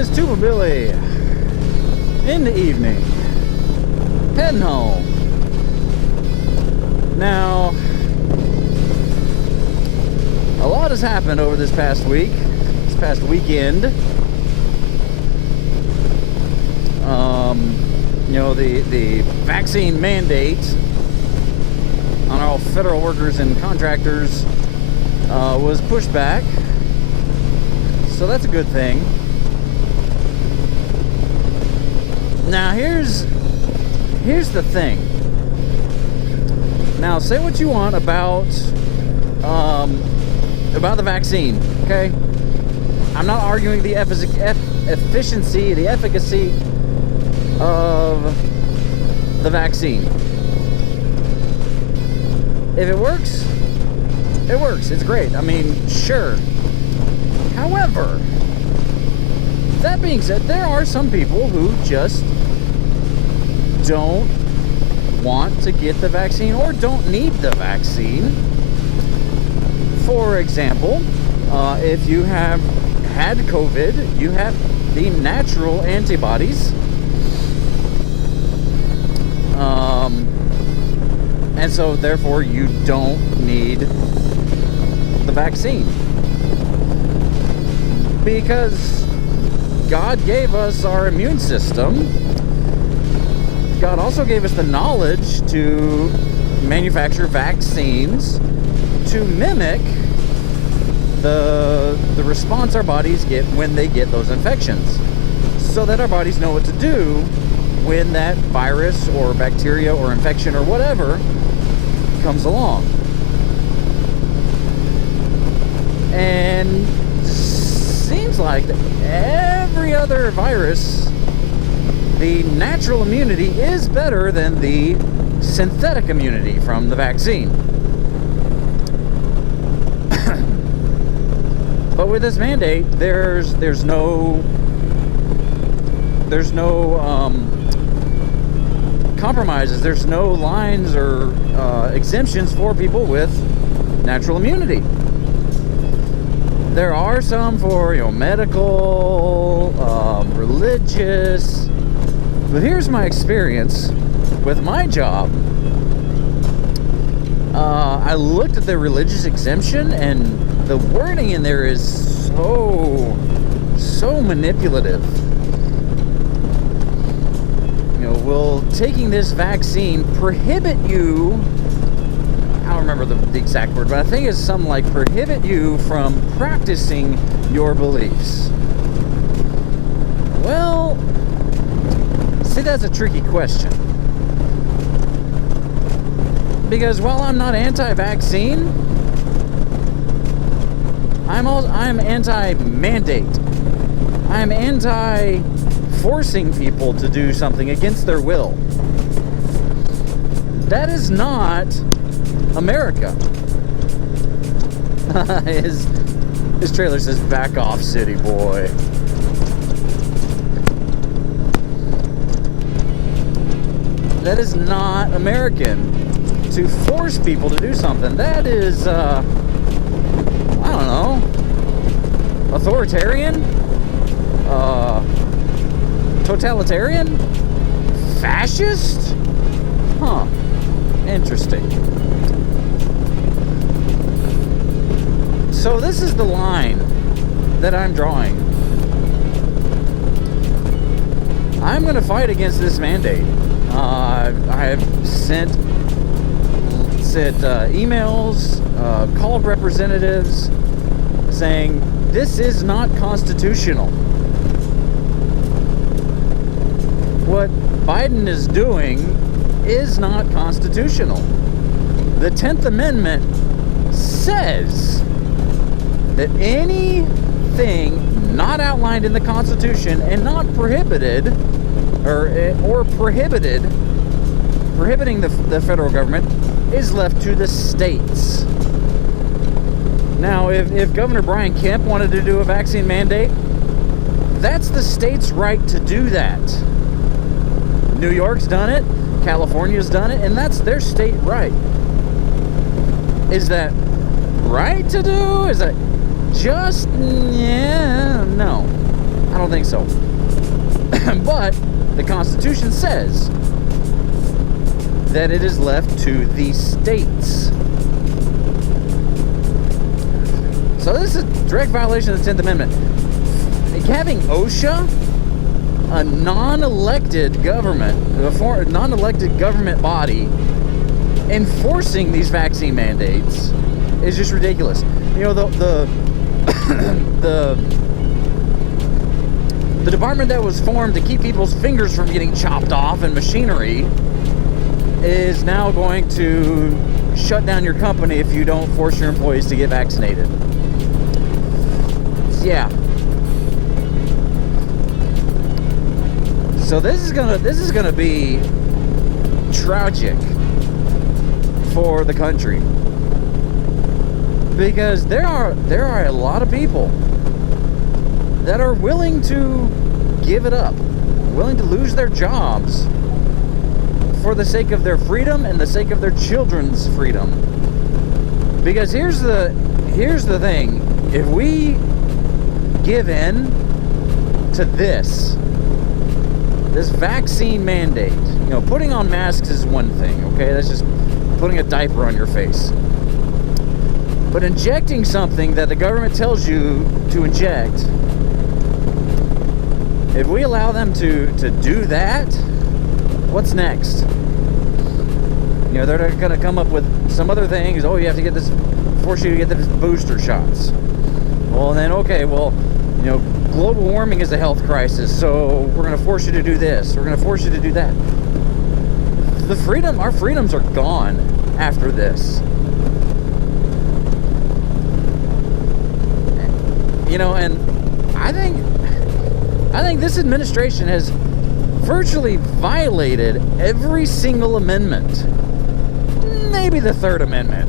is Tuba Billy in the evening, heading home. Now, a lot has happened over this past week, this past weekend. The vaccine mandate on all federal workers and contractors was pushed back. So that's a good thing. Now here's the thing. Now say what you want about the vaccine, okay? I'm not arguing the efficiency, the efficacy of the vaccine. If it works, it works. It's great. I mean, sure. However, that being said, there are some people who just don't want to get the vaccine or don't need the vaccine. For example, if you have had COVID, you have the natural antibodies. And so therefore you don't need the vaccine. Because God gave us our immune system. God also gave us the knowledge to manufacture vaccines to mimic the response our bodies get when they get those infections, so that our bodies know what to do when that virus or bacteria or infection or whatever comes along. And seems like every other virus, the natural immunity is better than the synthetic immunity from the vaccine. But with this mandate, there's no compromises. There's no lines or exemptions for people with natural immunity. There are some for, medical, religious. But here's my experience with my job. I looked at the religious exemption, and the wording in there is so manipulative. Will taking this vaccine prohibit you? I don't remember the exact word, but I think it's something like prohibit you from practicing your beliefs. Well, see, that's a tricky question. Because while I'm not anti-vaccine, I'm anti-mandate. I'm anti-forcing people to do something against their will. That is not America. His trailer says, "Back off, city boy." That is not American. To force people to do something, that is, I don't know, authoritarian, totalitarian, fascist? Huh, interesting. So this is the line that I'm drawing. I'm going to fight against this mandate. I have sent emails, called representatives saying this is not constitutional. What Biden is doing is not constitutional. The 10th Amendment says that anything not outlined in the Constitution and not prohibited or prohibiting the federal government is left to the states. Now, if Governor Brian Kemp wanted to do a vaccine mandate, that's the state's right to do that. New York's done it, California's done it, and that's their state right. Is that right to do? Is that just? Yeah, no. I don't think so. But the Constitution says that it is left to the states. So this is a direct violation of the 10th Amendment. Having OSHA, a non-elected government, a non-elected government body, enforcing these vaccine mandates is just ridiculous. You know, the department that was formed to keep people's fingers from getting chopped off in machinery is now going to shut down your company if you don't force your employees to get vaccinated. Yeah. So this is gonna be tragic for the country, because there are a lot of people that are willing to give it up, willing to lose their jobs for the sake of their freedom and the sake of their children's freedom. Because here's the thing: if we give in to this vaccine mandate, you know, putting on masks is one thing, okay? That's just putting a diaper on your face. But injecting something that the government tells you to inject, if we allow them to do that, what's next? You know, they're going to come up with some other things. Oh, you have to get this, force you to get this booster shots. Well, then, okay, well, you know, global warming is a health crisis, so we're going to force you to do this. We're going to force you to do that. Our freedoms are gone after this. You know, and I think this administration has virtually violated every single amendment. Maybe the Third Amendment.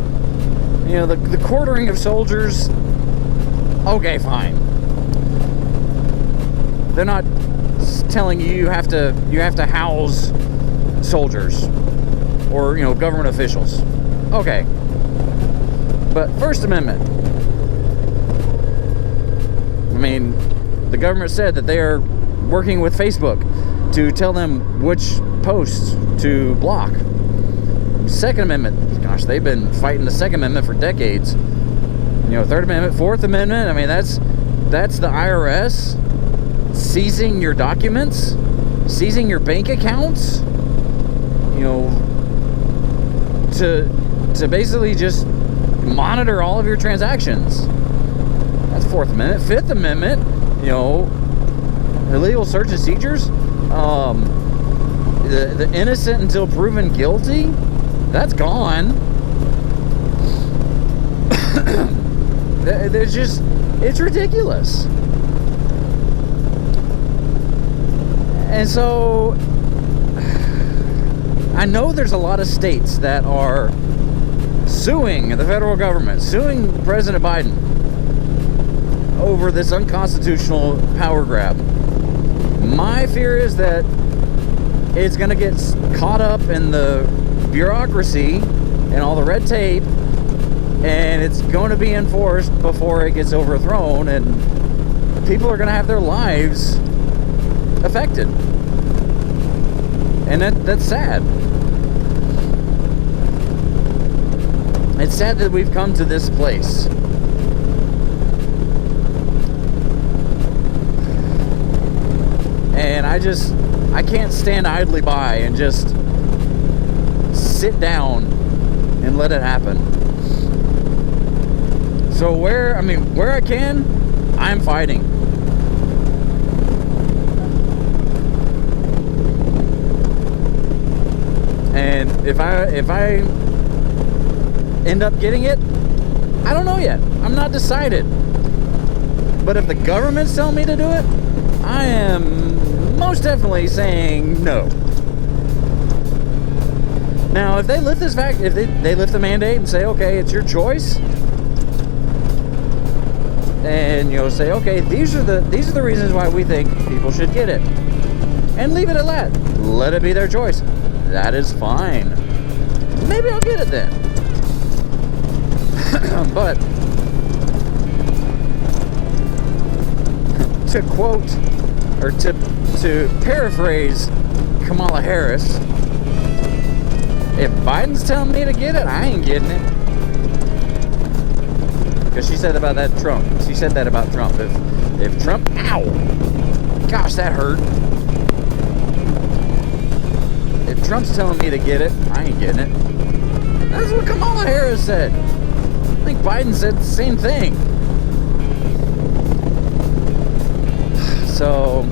You know, the quartering of soldiers. Okay, fine. They're not telling you have to house soldiers or, you know, government officials. Okay. But First Amendment. I mean, the government said that they are working with Facebook to tell them which posts to block. Second Amendment. Gosh, they've been fighting the Second Amendment for decades. You know, Third Amendment, Fourth Amendment. I mean, that's the IRS seizing your documents, seizing your bank accounts, you know, to basically just monitor all of your transactions. That's Fourth Amendment. Fifth Amendment, you know, illegal search and seizures, the innocent until proven guilty, that's gone. There's just, it's ridiculous. And so I know there's a lot of states that are suing the federal government, suing President Biden over this unconstitutional power grab. My fear is that it's going to get caught up in the bureaucracy and all the red tape, and it's going to be enforced before it gets overthrown, and people are going to have their lives affected. And that's sad. It's sad that we've come to this place. And I can't stand idly by and just sit down and let it happen. So where I can, I'm fighting. And if I end up getting it, I don't know yet. I'm not decided. But if the government's telling me to do it, I am most definitely saying no. Now, if they lift this if they lift the mandate and say, okay, it's your choice, and, you know, say, okay, these are the reasons why we think people should get it, and leave it at that. Let it be their choice. That is fine. Maybe I'll get it then. But to quote, or to paraphrase Kamala Harris, if Biden's telling me to get it, I ain't getting it. Because she said about that Trump. She said that about Trump. If Trump, ow, gosh, that hurt. If Trump's telling me to get it, I ain't getting it. That's what Kamala Harris said. I think Biden said the same thing. So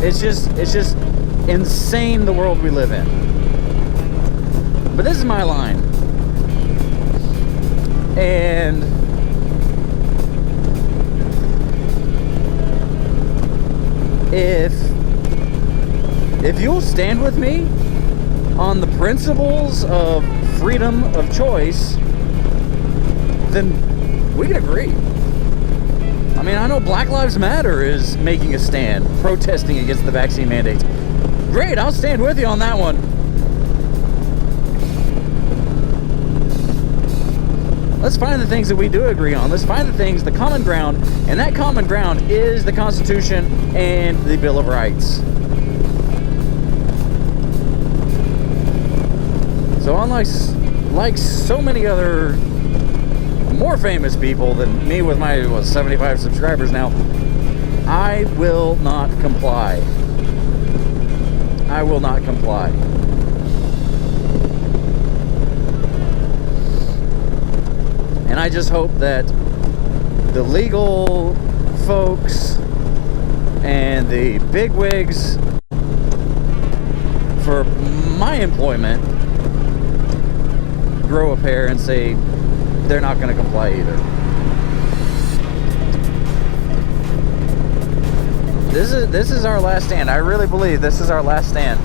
it's just insane the world we live in. But this is my line. And if you'll stand with me on the principles of freedom of choice, then we can agree. I mean, I know Black Lives Matter is making a stand, protesting against the vaccine mandates. Great, I'll stand with you on that one. Let's find the things that we do agree on. Let's find the things, the common ground, and that common ground is the Constitution and the Bill of Rights. So unlike so many other more famous people than me with my 75 subscribers now, I will not comply. I will not comply. And I just hope that the legal folks and the bigwigs for my employment grow a pair and say they're not going to comply either. This is our last stand. I really believe this is our last stand.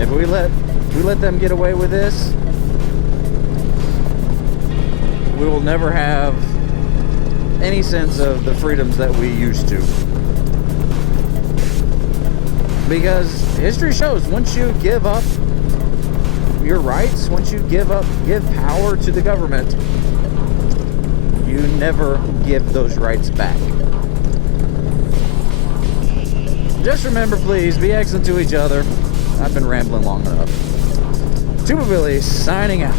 If we let them get away with this, we will never have any sense of the freedoms that we used to. Because history shows once you give up your rights, once you give power to the government, you never give those rights back. Just remember, please, be excellent to each other. I've been rambling long enough. Tuba Billy signing out.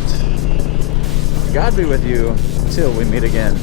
God be with you till we meet again.